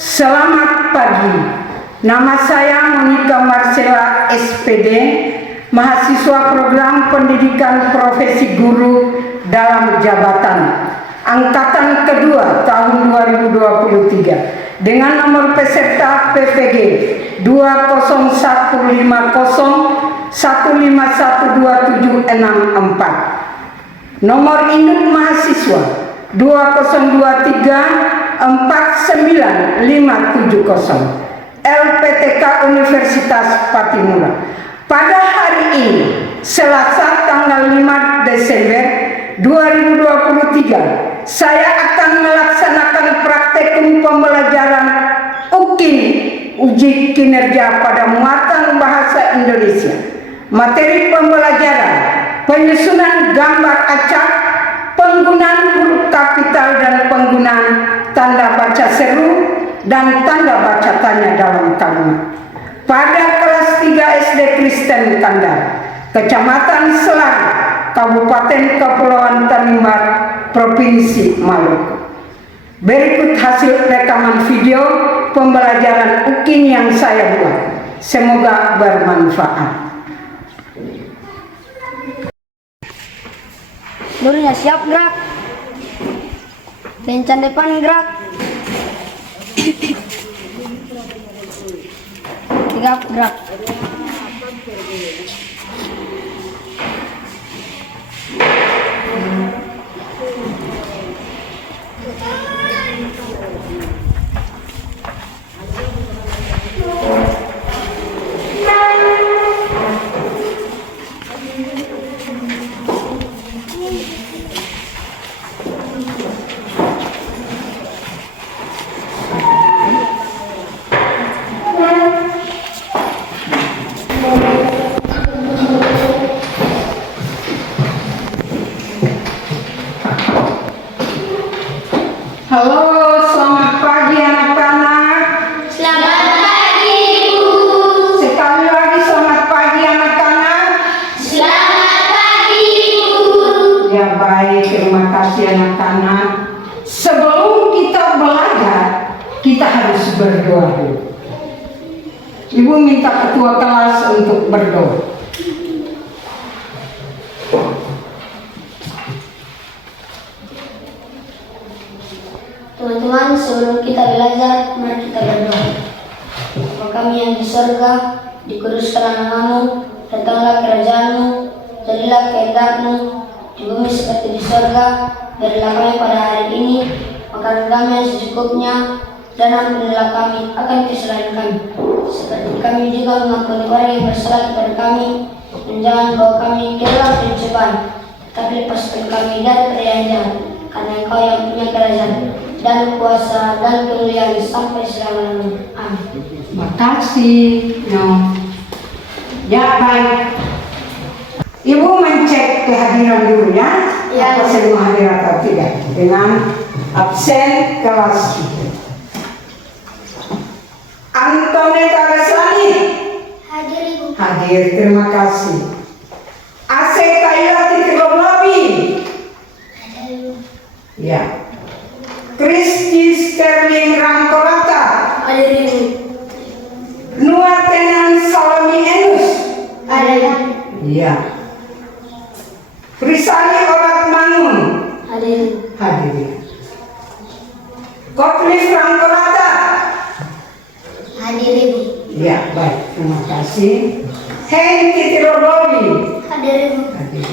Selamat pagi, nama saya Monica Marcella SPD, mahasiswa program pendidikan profesi guru dalam jabatan Angkatan kedua tahun 2023 dengan nomor peserta PPG 201512764, nomor induk mahasiswa 202349570, LPTK Universitas Patimura. Pada hari ini, Selasa tanggal 5 Desember 2023, saya akan melaksanakan praktikum pembelajaran UKIN, uji kinerja pada muatan bahasa Indonesia. Materi pembelajaran: penyusunan gambar acak, penggunaan huruf kapital dan penggunaan tanda baca seru dan tanda baca tanya dalam kalimat. Pada kelas 3 SD Kristen Kandar, Kecamatan Selar, Kabupaten Kepulauan Tanimbar, Provinsi Maluku. Berikut hasil rekaman video pembelajaran UKIN yang saya buat. Semoga bermanfaat. Gurunya siap, gerak. Kencan depan, gerak. Tegap, gerak. Halo, selamat pagi anak-anak. Selamat pagi, Ibu. Sekali lagi selamat pagi anak-anak. Selamat pagi, Ibu. Ya baik, terima kasih anak-anak. Sebelum kita belajar, kita harus berdoa dulu. Ibu minta ketua kelas untuk berdoa. Teman-teman, sebelum kita belajar, mari kita berdoa. Bapa kami yang di surga, dikuduskanlah namamu, datanglah kerajaanmu, jadilah kehendak-Mu di bumi seperti di surga. Berilah kami pada hari ini makanan kami yang secukupnya, dan ampunilah kami akan kesalahan kami, seperti kami juga mengampuni orang yang bersalah kepada kami. Dan jangan bawa kami ke dalam pencobaan, tapi lepaskan kami dari yang jahat, karena Engkau yang punya kerajaan dan kuasa dan kemuliaan sampai selama-lamanya. Amin. Terima kasih. No. Ya baik. Ibu mencek kehadiran dulu ya. Ya. Apa semua hadir atau tidak dengan absen kelas itu. Antoneta Gaslani. Hadir, Ibu. Hadir, terima kasih. Ase Kaila Titirolobi. Hadir, Ibu. Ya. Kristi Sterling Rangkolata. Hadir, Ibu. Nua Tenan Salami Enus. Hadir. Iya. Prisani Orat Mangun. Hadir. Hadir. Kotlis Rangkolata. Hadir, Ibu. Iya, baik. Terima kasih. Hen Titirolobi. Hadir, Ibu. Hadir.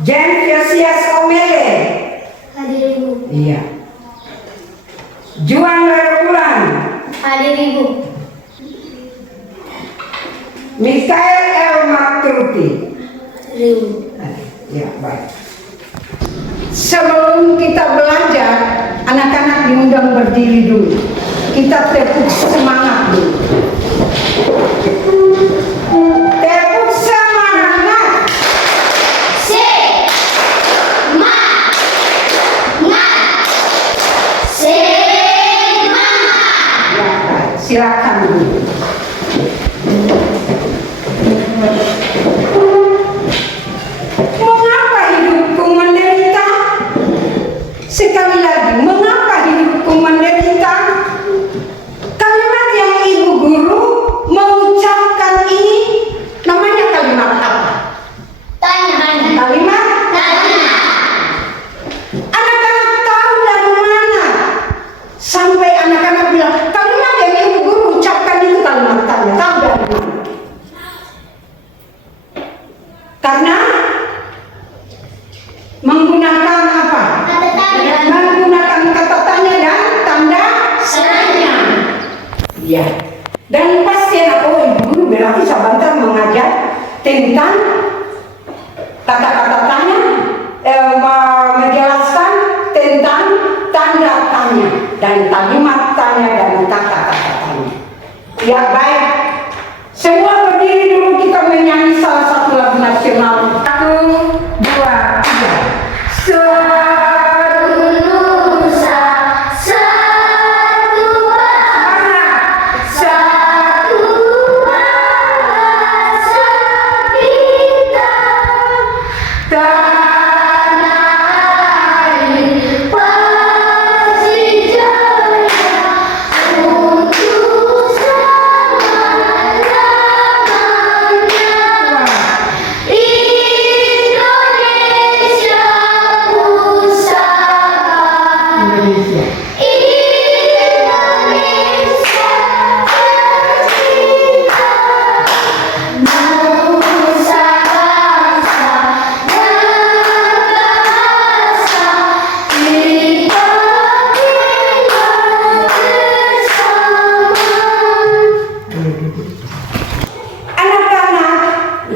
Jen Yosias Omele. Hadir, Ibu. Iya. Juan Lerbulan. Hadir, Ibu. Mikael El Matruti. Hadir, Ibu. Ya, baik. Sebelum kita belajar, anak-anak diundang berdiri dulu. Kita tepuk semangat dulu. Tepuk semangat. Ya, silakan dulu. Mengapa hidupku menderita? Sekali lagi, mengapa hidupku menderita? Ya. Dan pasti aku ibu guru berarti sebentar mengajar tentang kata-kata tanya, menjelaskan tentang tanda tanya dan kalimat tanya dan kata-kata tanya. Ya baik, semua berdiri dulu, kita menyanyi salah satu lagu nasional. 1, 2, 3.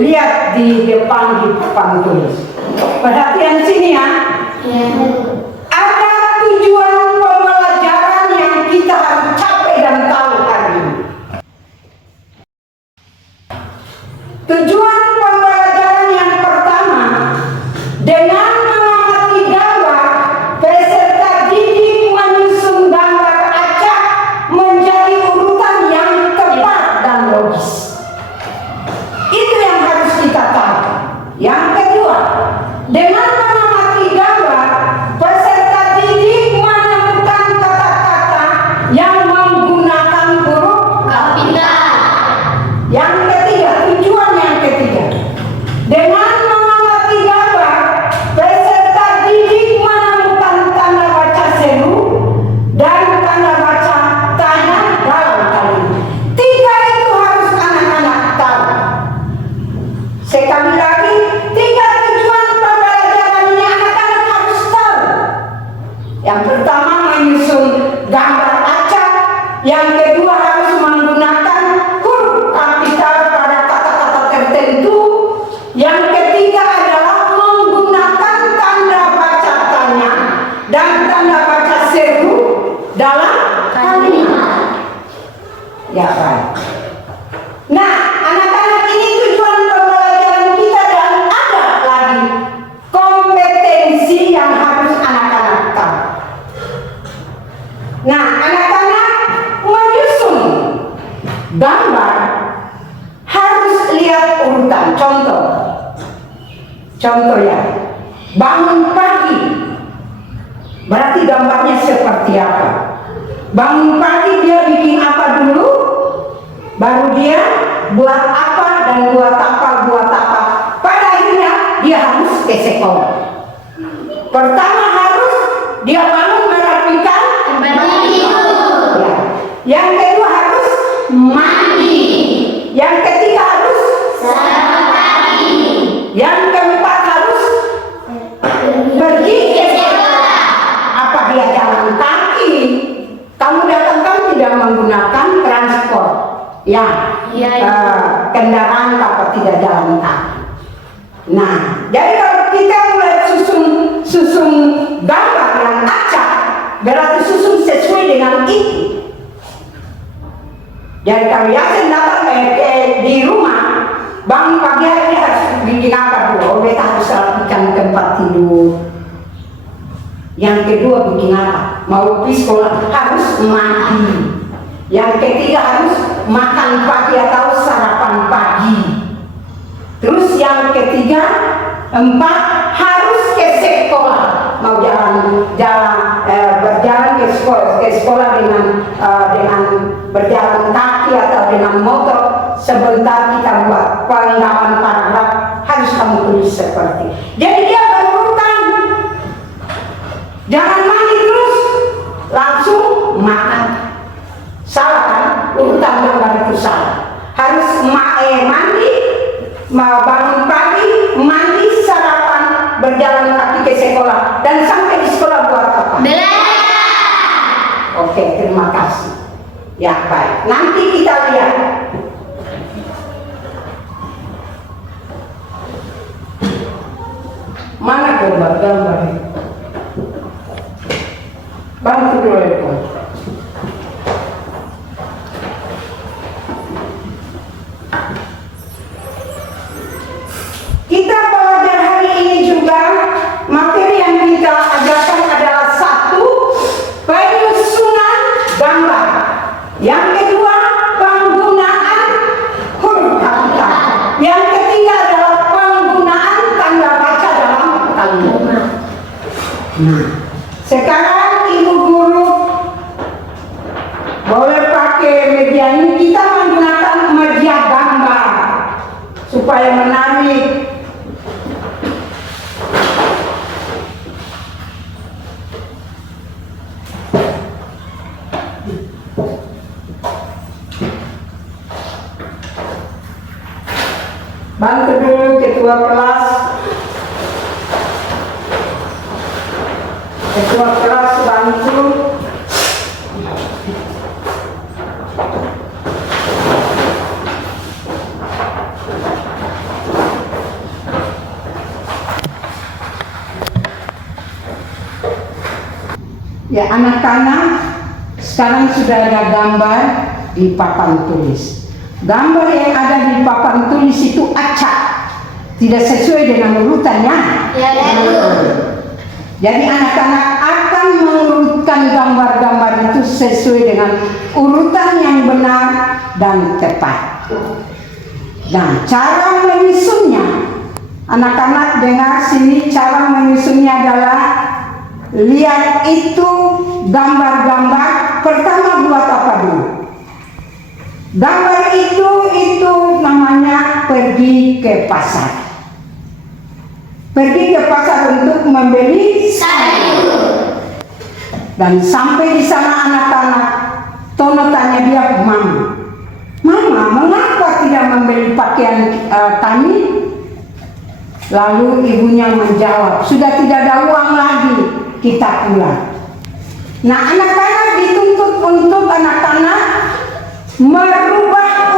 Lihat di depan di papan tulis. Perhatian sini ya. Ada tujuan pembelajaran yang kita harus capai dan tahu hari ini. Tujuan pembelajaran yang pertama, dengan mengamati gambar, peserta didik menyusun gambar acak menjadi urutan yang tepat dan logis. Itu yang harus kita tahu. Yang kedua, dengan mengamati gambar, peserta didik menemukan kata-kata yang menggunakan huruf kapital. Yang ketiga, tujuan yang ketiga, dengan mengamati gambar, peserta didik menemukan tanda baca seru dan tanda baca tanya dalam kalimat. Tiga itu harus anak-anak tahu. Sekali lagi, tiga tujuan pembelajaran ini anak-anak harus tahu. Yang pertama, menyusun gambar acak. Yang kedua, harus menggunakan huruf kapital pada kata-kata tertentu. Yang ketiga adalah menggunakan tanda baca tanya dan tanda baca seru dalam kalimat. Ya baik. Nah, anak-anak, ini tujuan pembelajaran kita dan ada lagi kompetensi yang harus anak-anak tahu. Nah, anak-anak menyusun gambar harus lihat urutan. Contoh ya, bangun pagi. Berarti gambarnya seperti apa? Bangun pagi dia bikin apa dulu? Baru dia buat apa dan buat apa. Pada akhirnya dia harus ke sekolah. Pertama harus dia bangun merapikan tidur. Ya. Yang kedua harus mandi. Yang ketiga harus sarapan pagi. Yang keempat harus pergi ke sekolah. Apa dia jalan kaki? Kamu datang kan tidak menggunakan transport. Ya, kendaraan apa tidak jalan kaki. Nah, jadi kalau kita mulai susun gambar yang acak, berarti susun sesuai dengan itu. Jadi kalau Yasin datang di rumah, bangun pagi hari harus bikin apa dulu? Beta harus rapikan tempat tidur. Yang kedua bikin apa? Mau pergi sekolah harus mandi. Yang ketiga harus makan pagi atau sarapan pagi. Terus yang ketiga, 4 harus ke sekolah. Mau berjalan ke sekolah dengan berjalan kaki atau dengan motor. Sebentar kita buat pendalaman paragraf, harus kamu tulis seperti. Jadi dia berurutan. Jangan mandi terus langsung makan. Salah kan? Urutan gambar itu salah. Harus mandi, bangun pagi, mandi, sarapan, berjalan kaki ke sekolah, dan sampai di sekolah buat apa? Belajar. Oke, terima kasih. Ya baik, nanti kita lihat. Mana gambar-gambarnya? Bantu dulu ya. Kita belajar hari ini juga materi yang kita ajarkan adalah satu, penyusunan gambar. Yang kedua, penggunaan huruf kapital. Yang ketiga adalah penggunaan tanda baca dalam kalimat. Nah, sekarang ibu guru boleh pakai media ini. Kita menggunakan media gambar supaya menarik. Bantu dulu ketua kelas. Ketua kelas bantu. Ya, anak-anak, sekarang sudah ada gambar di papan tulis. Gambar yang ada di papan tulis itu acak, tidak sesuai dengan urutannya. Ya, Jadi anak-anak akan mengurutkan gambar-gambar itu sesuai dengan urutan yang benar dan tepat. Nah, cara menyusunnya, anak-anak dengar sini, cara menyusunnya adalah lihat itu gambar-gambar. Pertama buat apa dulu? Gambar itu namanya pergi ke pasar. Pergi ke pasar untuk membeli sayur. Dan sampai di sana anak-anak, Tono tanya dia, Mama, mengapa tidak membeli pakaian kami? Lalu ibunya menjawab, sudah tidak ada uang lagi, kita pulang. Nah, anak-anak dituntut untuk anak-anak merubah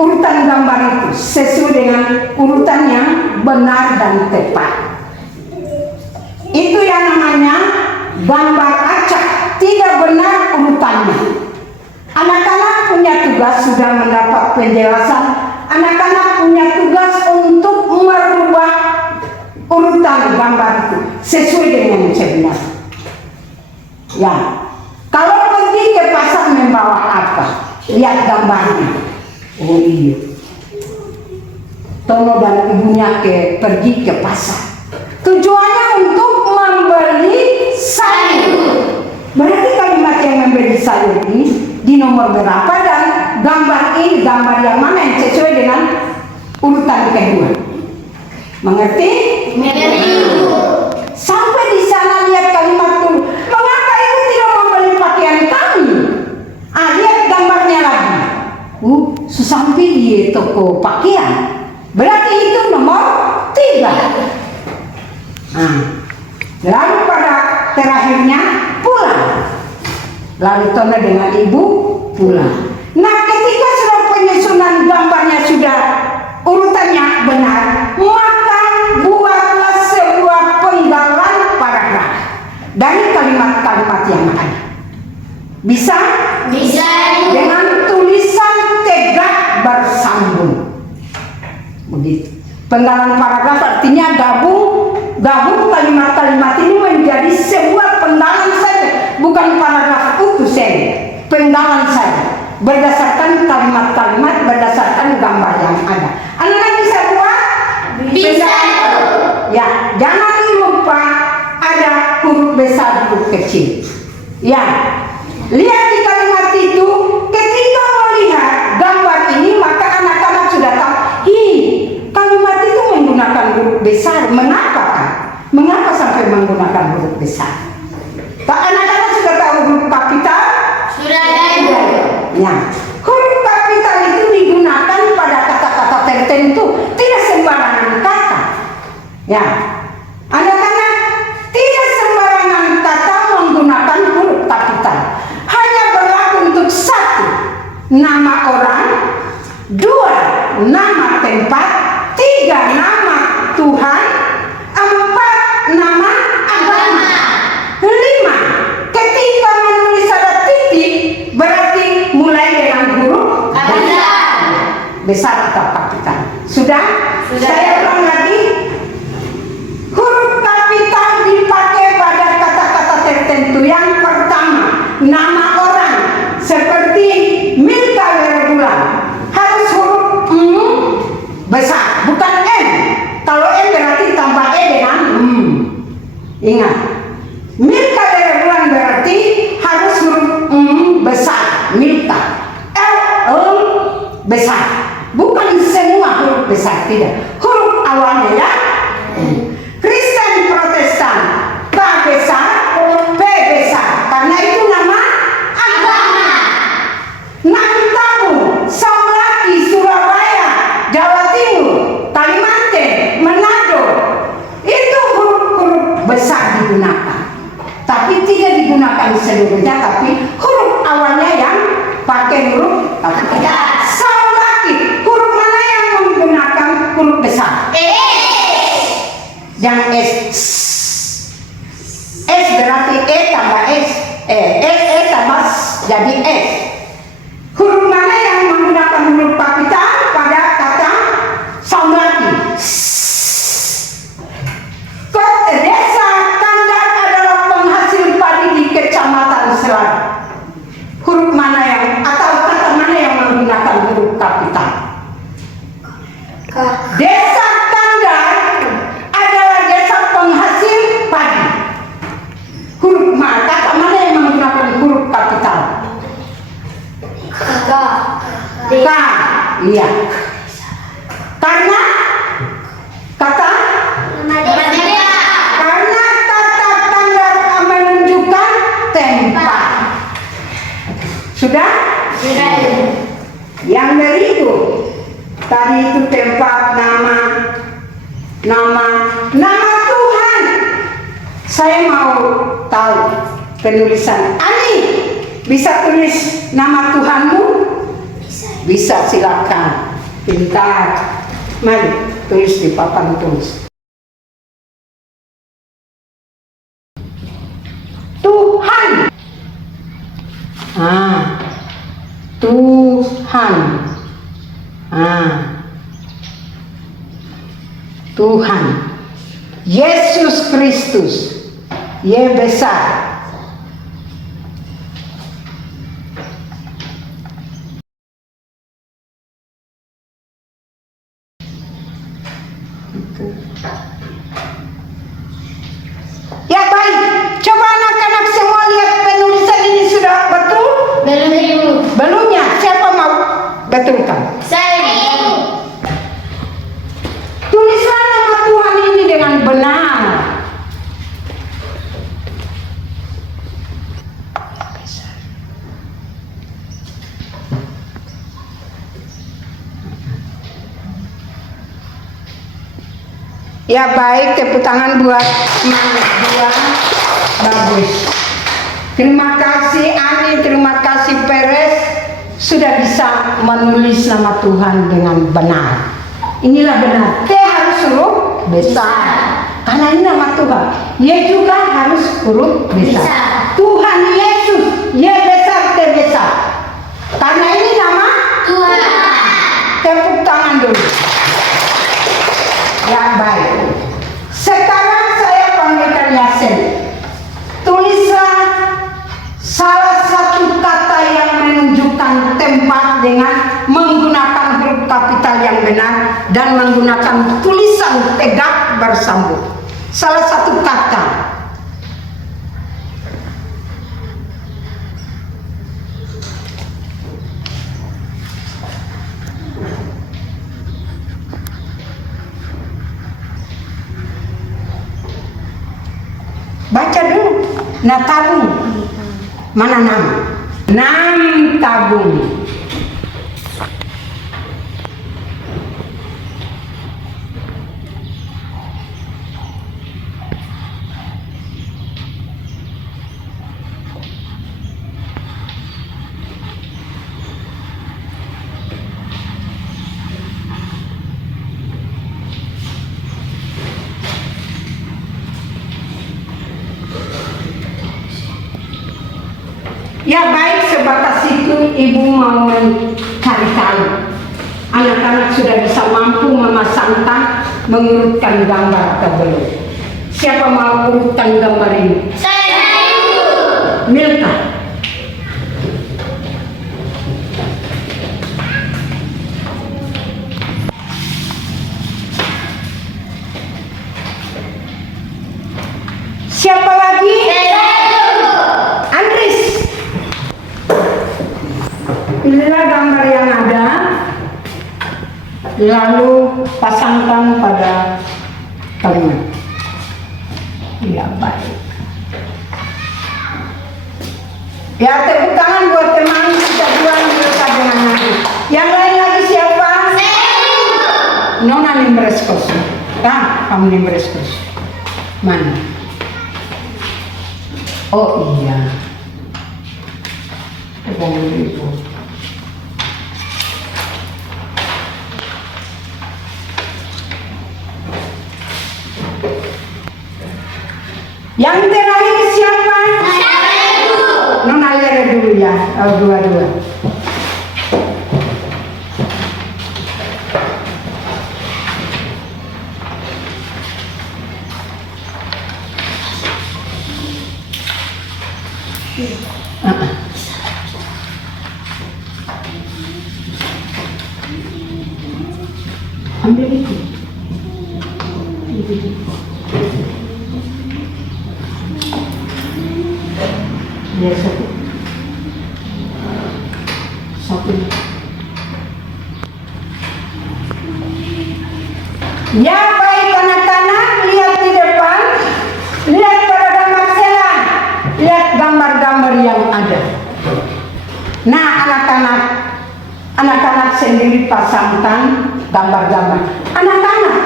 urutan gambar itu sesuai dengan urutan yang benar dan tepat. Itu yang namanya gambar acak, tidak benar urutannya. Anak-anak punya tugas, sudah mendapat penjelasan. Anak-anak punya tugas untuk merubah urutan gambar itu sesuai dengan yang sebenarnya. Ya, kalau pergi ke pasar membawa apa? Lihat gambarnya. Oh iya, Tono dan ibunya pergi ke pasar. Tujuannya untuk membeli sayur. Berarti kalimat yang membeli sayur ini di nomor berapa dan gambar ini gambar yang mana yang sesuai dengan urutan kedua? Mengerti? Mengerti. Sampai di sana lihat kalimat itu. Mengapa ibu tidak membeli pakaian kami? Lihat gambarnya lagi. Sesampai di toko pakaian. Berarti itu nomor 3. Lalu pada terakhirnya pulang. Lalu Tono dengan ibu pulang. Nah, ketika sudah penyusunan gambarnya sudah urutannya benar, maka buatlah sebuah penggalan paragraf dari kalimat-kalimat yang ada. Bisa? Bisa. Dengan tulisan tegak bersambung. Begitu. Penggalan paragraf artinya gabung kalimat-kalimat ini menjadi sebuah penggalan saja, bukan paragraf utuh saja, penggalan saja, berdasarkan kalimat-kalimat, berdasarkan gambar yang ada. Anak-anak bisa buat? Bisa. Ya, jangan lupa ada huruf besar, huruf kecil. Ya, lihat di kalimat itu, ketika melihat gambar ini, maka anak-anak sudah tahu, kalimat itu menggunakan huruf besar. Mengapa kan? Mengapa sampai menggunakan huruf besar? Anak-anak sudah tahu huruf kapital? Sudah ada. Ya, huruf kapital itu digunakan pada kata-kata tertentu, tidak sembarangan kata. Ya, anak-anak, tidak sembarangan kata menggunakan huruf kapital. Hanya berlaku nama orang, 2 nama tempat, 3 nama Tuhan, 4 nama agama, 5 ketika menulis ada titik berarti mulai dengan huruf besar atau kapital. Sudah? Saya ulang lagi. Huruf kapital dipakai pada kata-kata tertentu. Yang pertama, nama orang seperti Milka Werbulan harus huruf besar, bukan M. Kalau M berarti tambah E dengan Ingat, Milka Werbulan berarti harus huruf besar, Milka. L besar, bukan semua huruf besar, tidak. Huruf awalnya ya. Kristen Protestan K besar, P besar, karena itu nama agama. Nantamu, Saulaki, Surabaya, Jawa Timur, Kalimantan, Manado, itu huruf-huruf besar digunakan. Tapi tidak digunakan seluruhnya, tapi huruf awalnya yang pakai huruf kapital. Saulaki, huruf mana yang menggunakan huruf besar? Yang S. S berarti E tambah S. E tambah S jadi S. Huruf mana yang menggunakan huruf kapital pada kata Saulaki? Desa Kandar adalah penghasil padi di Kecamatan Selat. Huruf mana yang atau kata mana yang menggunakan huruf kapital? Desa Kandar adalah desa penghasil padi. Huruf mana? Kata mana yang menggunakan huruf kapital? K. Iya. Karena kata Kandar menunjukkan tempat. Sudah? Sudah. Yang berikut tadi itu tempat, nama Tuhan. Saya mau tahu penulisan. Ani, bisa tulis nama Tuhanmu? Bisa, silakan. Pintar. Mari tulis di papan tulis. Tuhan. Tuhan. Tuhan. Yesus Kristus. Ye besar. Ya baik, coba anak-anak semua lihat penulisan ini sudah betul? Belum ya? Siapa mau betulkan? Saya. Tulislah nama Tuhan ini dengan benar. Ya baik, tepuk tangan buat dia. Bagus. Terima kasih Ani, terima kasih Peres sudah bisa menulis nama Tuhan dengan benar. Inilah benar. T harus huruf besar karena ini nama Tuhan. Y juga harus huruf besar. Tuhan Yesus, Y besar, T besar. Karena ini nama Tuhan. Tepuk tangan dulu. Ya baik. Sekarang saya panggilkan Yasin. Tulislah salah satu kata yang menunjukkan tempat dengan menggunakan huruf kapital yang benar dan menggunakan tulisan tegak bersambung. Salah satu kata. Baca dulu. Tabung. Mana nam? Tabung. Ya baik, sebatas itu ibu mau mencari tahu. Anak-anak sudah bisa mampu memasangkan, mengurutkan gambar atau belum? Siapa mau urutkan gambar ini? Saya. Milka. Siapa lagi? Andris. Inilah gambar yang ada, lalu pasangkan pada kalimat. Ya baik. Ya tepuk tangan buat teman kita jual mereka dengan Andris. Yang lain lagi siapa? Nona Nimbreskos. Kamu Nimbreskos. Mana? Oh iya. Pegang ibu. Yang terakhir siapa? Nona lihat dulu ya. Oh, dua-dua. Ambil itu. Ya satu. Ya baik anak-anak, lihat di depan, lihat pada gambar selang, lihat gambar-gambar yang ada. Nah anak-anak sendiri pasangkan gambar-gambar. Anak-anak,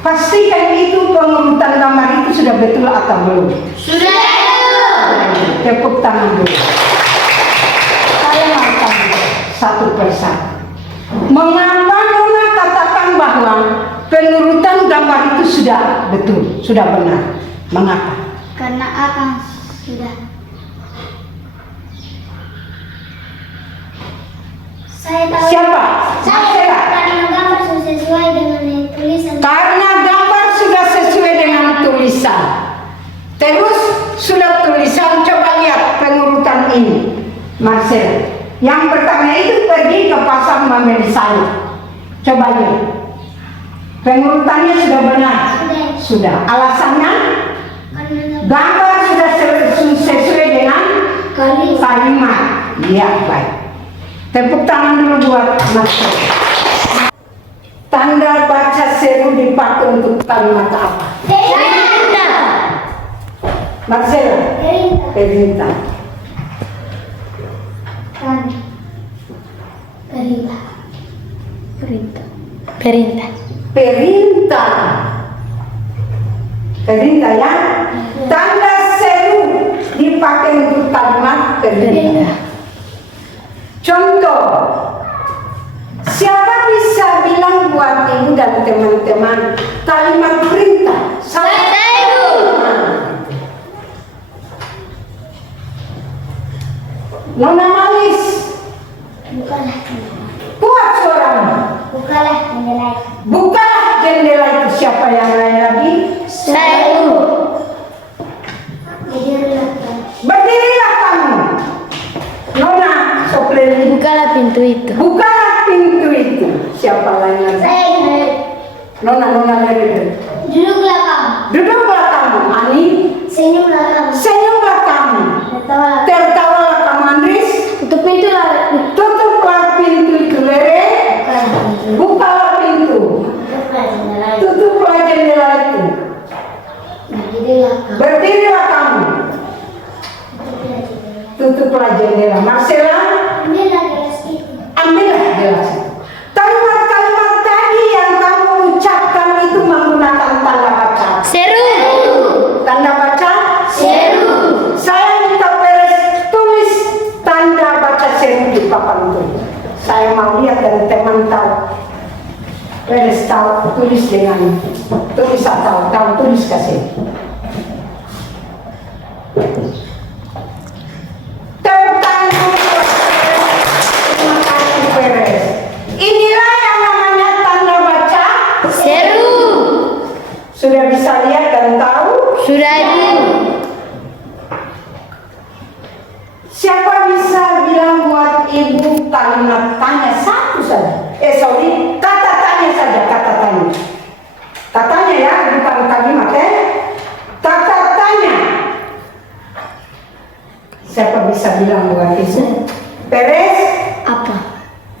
pastikan itu pengurutan gambar itu sudah betul atau belum? Sudah. Tepuk tangan dulu. Saya mau tanya satu persatu. Mengapa Nona katakan bahwa pengurutan gambar itu sudah betul, sudah benar? Mengapa? Karena akan sudah. Saya tahu. Siapa? Saya karena gambar sudah sesuai dengan tulisan. Karena gambar sudah sesuai dengan tulisan. Terus sudah tulisan, coba lihat pengurutan ini, Marcel. Yang pertama itu pergi ke pasar membeli sayur. Coba lihat. Pengurutannya sudah benar. Sudah. Alasannya? Gambar sudah sesuai dengan kalimat. Iya, baik. Tepuk tangan dulu buat Marcel. Tanda baca seru dipakai untuk kalimat apa? Marcel, perintah. Perintah ya. Tanda seru dipakai untuk kalimat perintah. Contoh, siapa bisa bilang buat ibu dan teman-teman kalimat perintah? Saya. Nona Malis, Bukalah. kuat suaramu. Bukalah jendela. Bukalah jendela itu. Siapa yang lain lagi? Saya. Berdirilah kamu. Nona Sopleni. Bukalah pintu itu. Bukalah pintu itu. Siapa lain lagi? Saya. Nona dari. Duduklah kamu. Duduklah kamu. Ani. Senyumlah kamu. Senyumlah kamu. Tertawalah. Tertawalah kamu Andris. Tutup pintulah. Tutuplah pintu itu Lere. Bukalah pintu. Bukalah jendela. Tutuplah jendela itu. Berdirilah kamu. Berdirilah kamu. Tutuplah jendela. Marcela, Ambillah gelas itu. ambillah gelas itu. Kalimat-kalimat tadi yang kamu ucapkan itu menggunakan tanda baca. Seru. Tanda baca? Seru. Saya minta Peres tulis tanda baca seru di papan itu. Saya mau lihat dari teman tahu. Peres tahu tulis dengan tulis atau tahu tulis kasih. Tepuk tangan bilang buat ibu kalimat tanya satu saja. Kata tanya saja, kata tanya. Katanya ya, bukan kalimat kata tanya. Siapa bisa bilang buat ibu? Peres? Apa?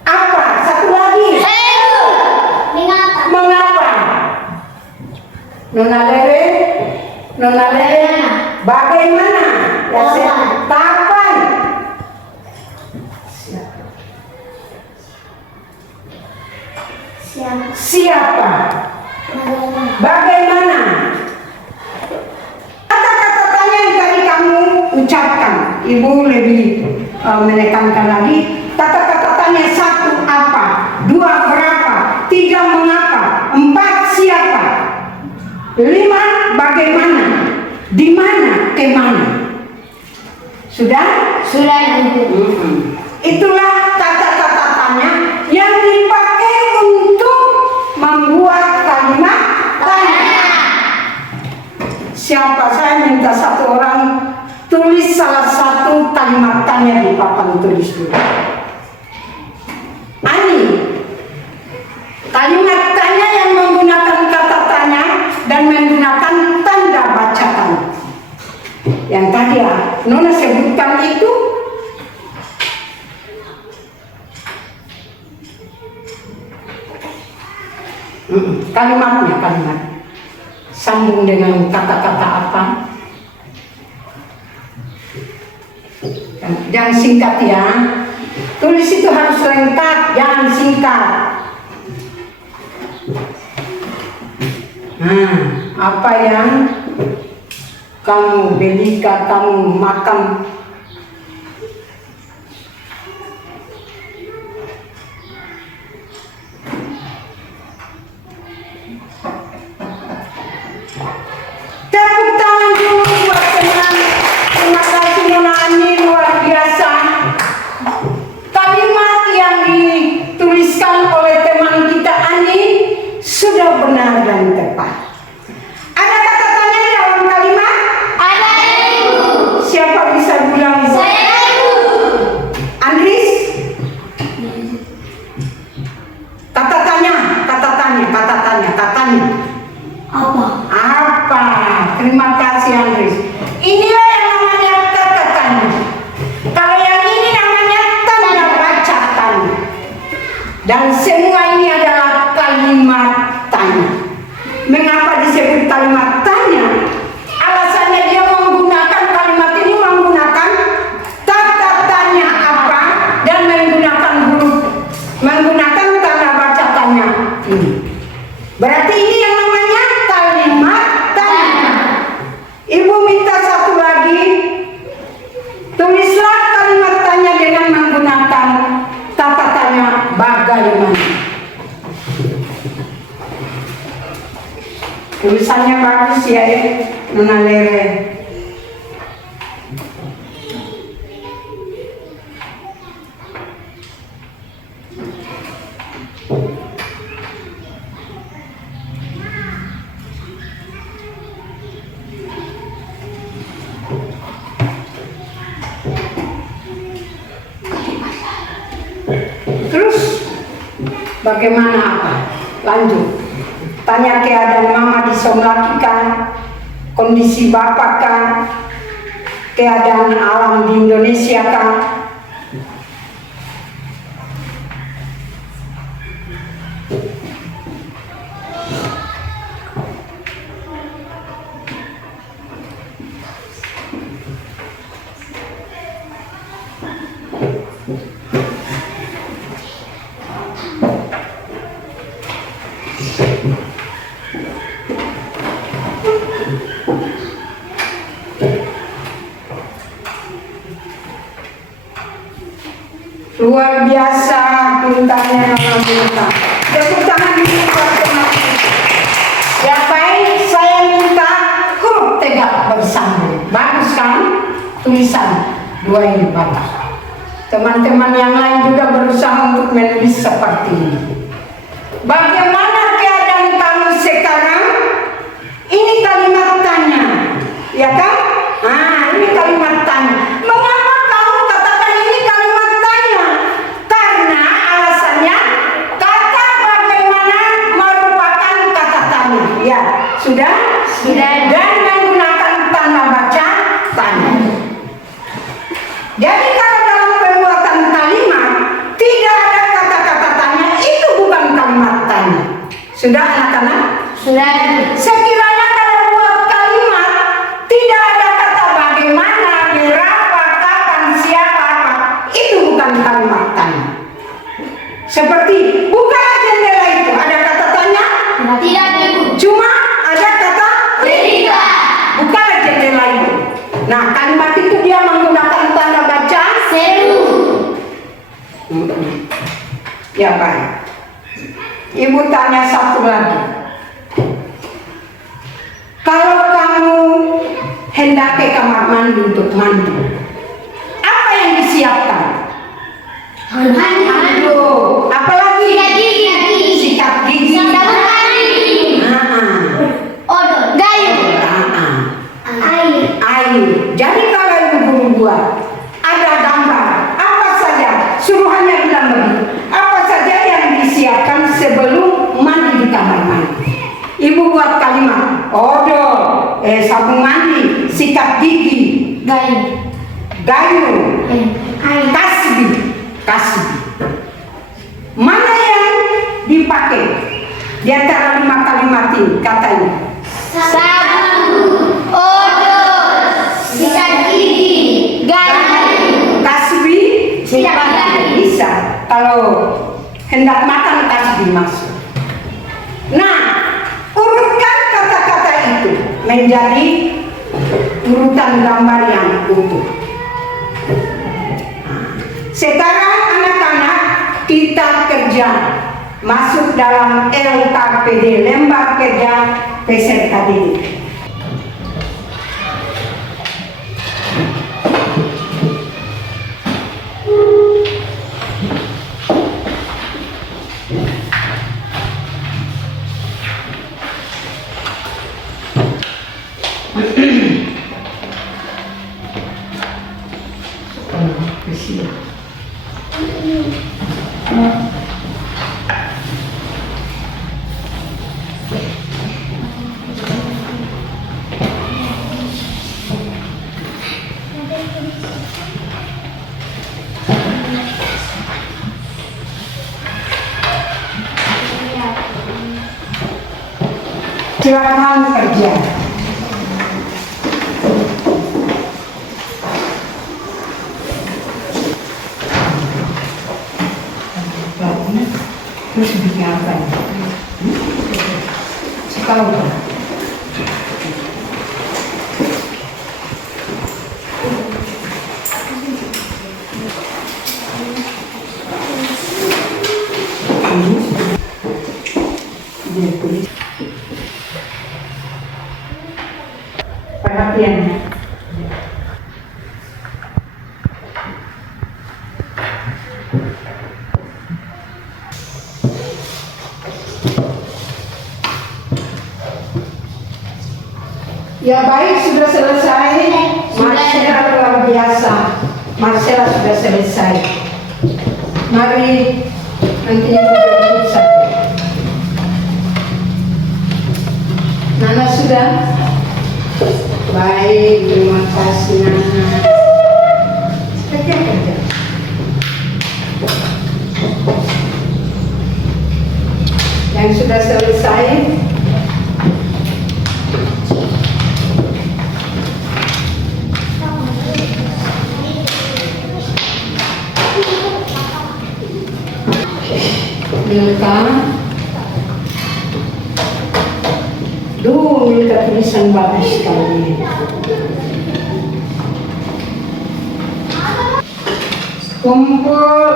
Apa? Satu lagi. Mengapa? Nona Lere, bagaimana? Kapan? Siapa? Bagaimana? Kata-kata tanya yang tadi kamu ucapkan, ibu lebih menekankan lagi. Kata-kata tanya: satu, apa? Dua, berapa? Tiga, mengapa? Empat, siapa? Lima, bagaimana? Di mana? Kemana? Sudah? Sudah, Ibu. Itulah kata-kata tanya yang dipakai untuk membuat kalimat tanya. Siapa? Saya minta satu orang tulis salah satu kalimat tanya di papan tulis dulu. Ani, kalimat tanya yang menggunakan kata tanya dan menggunakan tanda baca tanya. Yang tadi ya, Nona sebutkan itu. Kalimatnya, kalimat sambung dengan kata-kata apa? Jangan singkat ya. Tulis itu harus lengkap, jangan singkat. Apa yang kamu beli, kamu makan? Tepuk tangan dulu buat teman. Terima kasih Nona Ani, luar biasa. Kalimat yang dituliskan oleh teman kita Ani sudah benar dan tepat. Ada kata tanya di dalam kalimat? Ada, Ibu. Siapa bisa bilang? Saya, Ibu. Andris? Kata tanya, kata tanya, kata tanya, katanya. Apa? Apa? Terima kasih Andris. Inilah yang namanya kata tanya. Kalau yang ini namanya tanda baca tanya. Dan semua ini adalah kalimat tanya. Mengapa disebut kalimat tanya? Alasannya dia menggunakan kalimat ini, menggunakan kata tanya apa dan menggunakan huruf, menggunakan tanda baca tanya ini. Berarti ini yang namanya kalimat tanya. Ibu minta satu lagi, tulislah kalimat tanya dengan menggunakan kata tanya bagaimana. Tulisannya bagus ya, Nona Lere. Terus bagaimana apa? Lanjut. Tanya keadaan mama di Somlaki kan, kondisi bapak kan, keadaan alam di Indonesia kan. Luar biasa pintarnya Nona Minta. Tepuk tangan dulu buat teman. Ya baik, saya minta huruf tegak bersambung. Bagus kan? Tulisan dua ini bagus. Teman-teman yang lain juga berusaha untuk menulis seperti ini. Bagaimana keadaan kamu sekarang? Ini kalimat tanya, ya kan? Ini kalimat tanya. Mengapa kamu katakan ini kalimat Jadi kalau dalam pembuatan kalimat tidak ada kata-kata tanya, itu bukan kalimat tanya. Sudah anak-anak? Sudah. Sekiranya kalau buat kalimat tidak ada kata bagaimana, berapa, kapan, siapa, apa, itu bukan kalimat tanya. Seperti bukalah jendela itu, ada kata tanya? Tidak, Ibu. Cuma ada kata Berikan. bukalah jendela itu. Nah, kalimat itu dia menggunakan tanda baca Seru. Ya baik. Ibu tanya satu lagi. Kalau kamu hendak ke kamar mandi untuk mandi, apa yang disiapkan? Aduh, apalagi? Sikat gigi. Sikat gigi. Sabun mandi. Odol. Gayung. Air. Jadi kalau ibu guru buat ada gambar apa saja, suruh hanya bilang begitu. Apa saja yang disiapkan sebelum mandi di kamar mandi. Ibu buat kalimat odol, sabun mandi, sikat gigi, gayung, tasbih. Mana yang dipakai di antara 5 kalimat ini katanya? Sabun. Odol. Sikat gigi. Gayung. Tasbih Sikat gigi. bisa kalau hendak makan tasbih masuk. Nah, urutkan kata-kata itu menjadi urutan gambar yang utuh. Sekarang anak-anak kita kerja masuk dalam LKPD, lembar kerja peserta didik. Silakan kerja. Terus bikin apa ya? Kalau perhatian. Ya baik, sudah selesai. Marcella luar biasa. Marcella sudah selesai. Mari nanti berduduk saja. Nana sudah? Baik, terima kasih Nana. Kerja. Yang sudah selesai, Milka. Duh, Milka tulisan bagus sekali. Kumpul.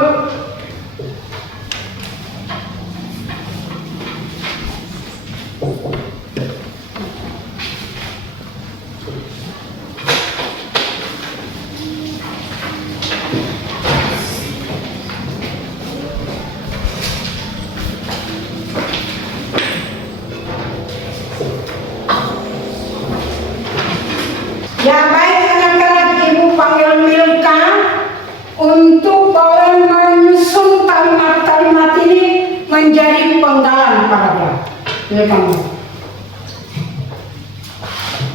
Ya baik anak-anak, ibu panggil Milka untuk boleh menyusun kalimat-kalimat ini menjadi penggalan paragraf. Milka,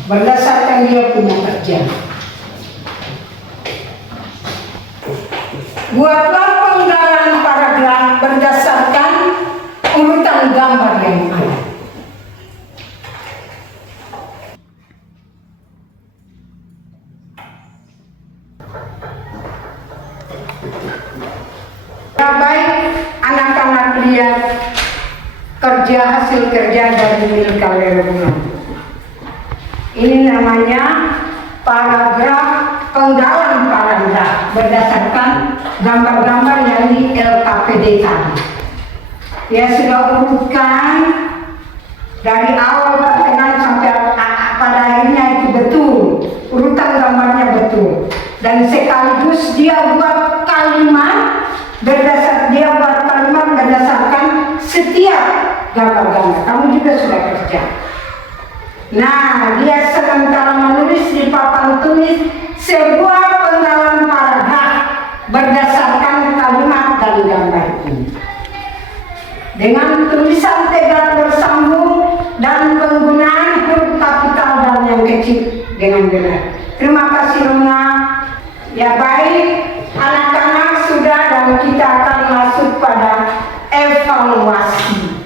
berdasarkan dia punya kerja. Buatlah penggalan paragraf berdasarkan urutan gambar yang ada. Ya, baik anak-anak lihat hasil kerja dari Milka Lerobulan. Ini namanya paragraf penggalan paragraf berdasarkan gambar-gambar yang di LKPD tadi. Dia sudah urutkan dari awal perkenalan sampai pada akhirnya itu betul, urutan gambarnya betul, dan sekaligus dia buat kalimat berdasarkan setiap gambar-gambar. Kamu juga sudah kerja. Nah, dia sementara menulis di papan tulis sebuah penggalan paragraf berdasarkan kalimat dan gambar ini. Dengan tulisan tegak bersambung dan penggunaan huruf kapital dan yang kecil dengan benar. Terima kasih Rona. Ya baik, anak-anak sudah, dan kita akan masuk pada evaluasi.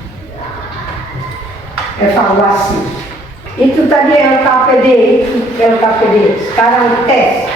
Evaluasi. Itu tadi LKPD. Sekarang tes.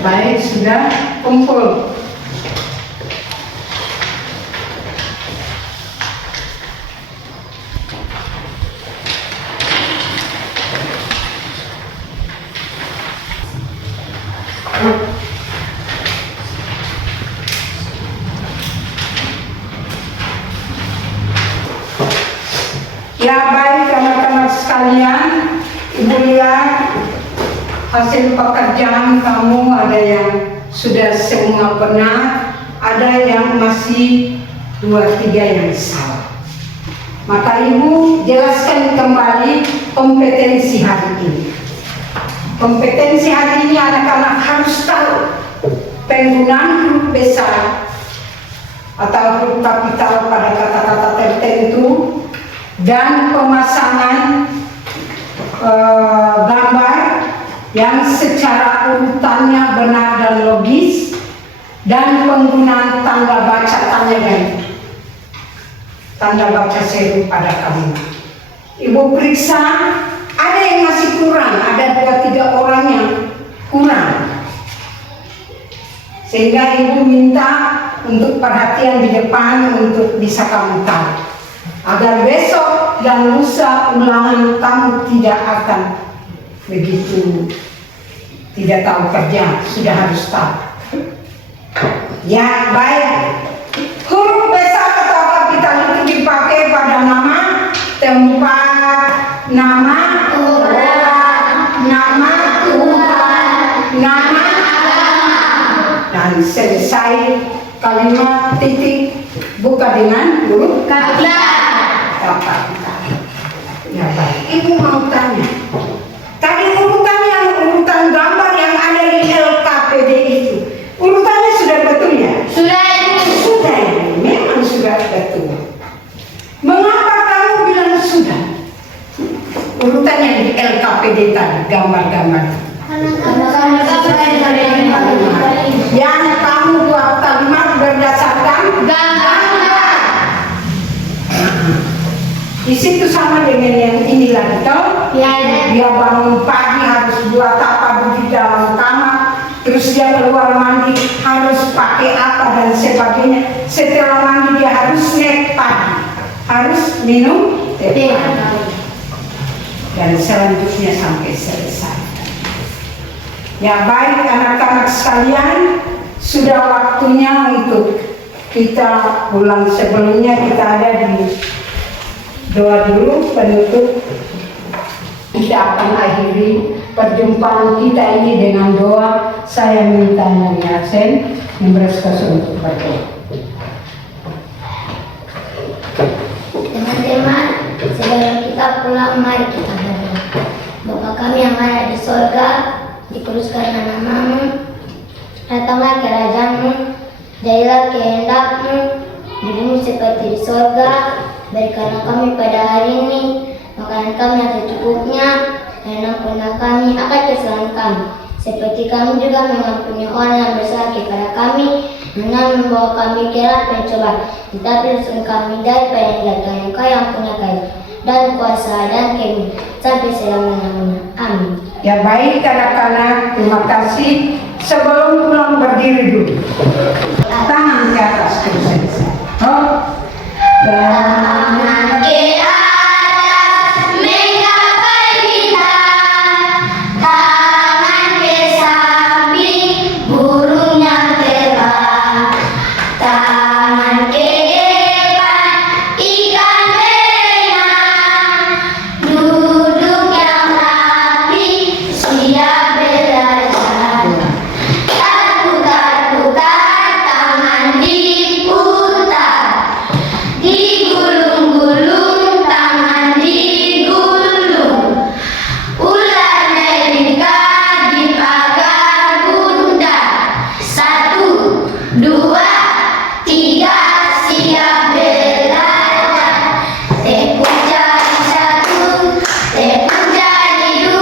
Baik, sudah kumpul. Ya baik anak-anak sekalian, Ibu lihat hasil pekerjaan kamu, ada yang sudah semua benar, ada yang masih 2-3 yang salah. Maka Ibu jelaskan kembali kompetensi hari ini. Kompetensi hari ini anak-anak harus tahu penggunaan huruf besar atau huruf kapital pada kata-kata tertentu, dan pemasangan gambar yang secara urutannya benar dan logis, dan penggunaan tanda baca tanda ganti, tanda baca seru pada kalimat. Ibu periksa, ada yang masih kurang, ada 2-3 orang yang kurang, sehingga Ibu minta untuk perhatian di depan untuk bisa kamu tahu, agar besok dan lusa ulangan kamu tidak akan begitu tidak tahu kerja, sudah harus tahu. Ya baik, huruf besar atau kapital itu dipakai pada nama, tempat, nama orang, nama Tuhan, nama agama, dan selesai kalimat titik buka dengan huruf kapital. Ya baik, Ibu mau tanya, tadi urutan gambar yang ada di LKPD itu, urutannya sudah betul ya? Sudah. Sudah, memang sudah betul. Mengapa kamu bilang sudah? Urutannya di LKPD tadi, gambar-gambar. Yang kamu buat kalimat berdasarkan gambar. Di situ sama dengan yang ini lagi, toh? Ya. Dia bangun pagi harus buat apa di dalam kamar, terus dia keluar mandi harus pakai apa dan sebagainya. Setelah mandi dia harus snack pagi, harus minum teh, dan selanjutnya sampai selesai. Ya baik anak-anak sekalian, sudah waktunya untuk kita pulang. Sebelumnya kita ada di doa dulu penutup. kita akan akhiri perjumpaan kita ini dengan doa. Saya minta Nyonya Yasen membereskos untuk berdoa. Teman-teman, sebelum kita pulang, mari kita berdoa. Bapa kami yang ada di sorga, dikuduskanlah namamu, datanglah kerajaanmu, jadilah kehendakmu, di bumi seperti di sorga. Berikanlah kami pada hari ini makanan kami yang secukupnya, dan ampunilah kami akan kesalahan kami, seperti kami juga mengampuni orang yang bersalah kepada kami. Jangan membawa kami ke dalam pencobaan, tetapi lindungi kami daripada yang jahat, karena Engkau yang punya kasih dan kuasa dan kemuliaan sampai selama-lamanya. Amin. Ya baik anak-anak, terima kasih. Sebelum pulang berdiri dulu. Tangan ke atas terus saja. Oh. Tangan ke atas menggapai bintang, tangan ke samping burungnya terbang, tangan ke depan ikan berenang, duduk yang rapi siap belajar. Putar-putar tangan diputar, digulung-gulung tangan digulung, ular mereka di pagar bundar. 1, 2, 3 siap belajar. Tepung jadi 1, tepung jadi 2,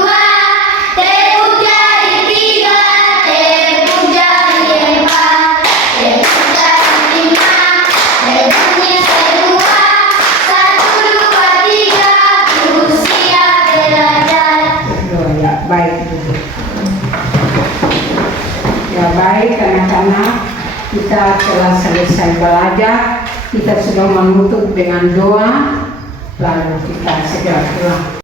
tepung jadi 3, tepung jadi 4, tepung jadi 5, tepungnya semua. 1, 2, 3, siap belajar. Berdoa ya baik dulu. Ya baik anak-anak, kita telah selesai belajar. Kita sudah menutup dengan doa, lalu kita segera pulang.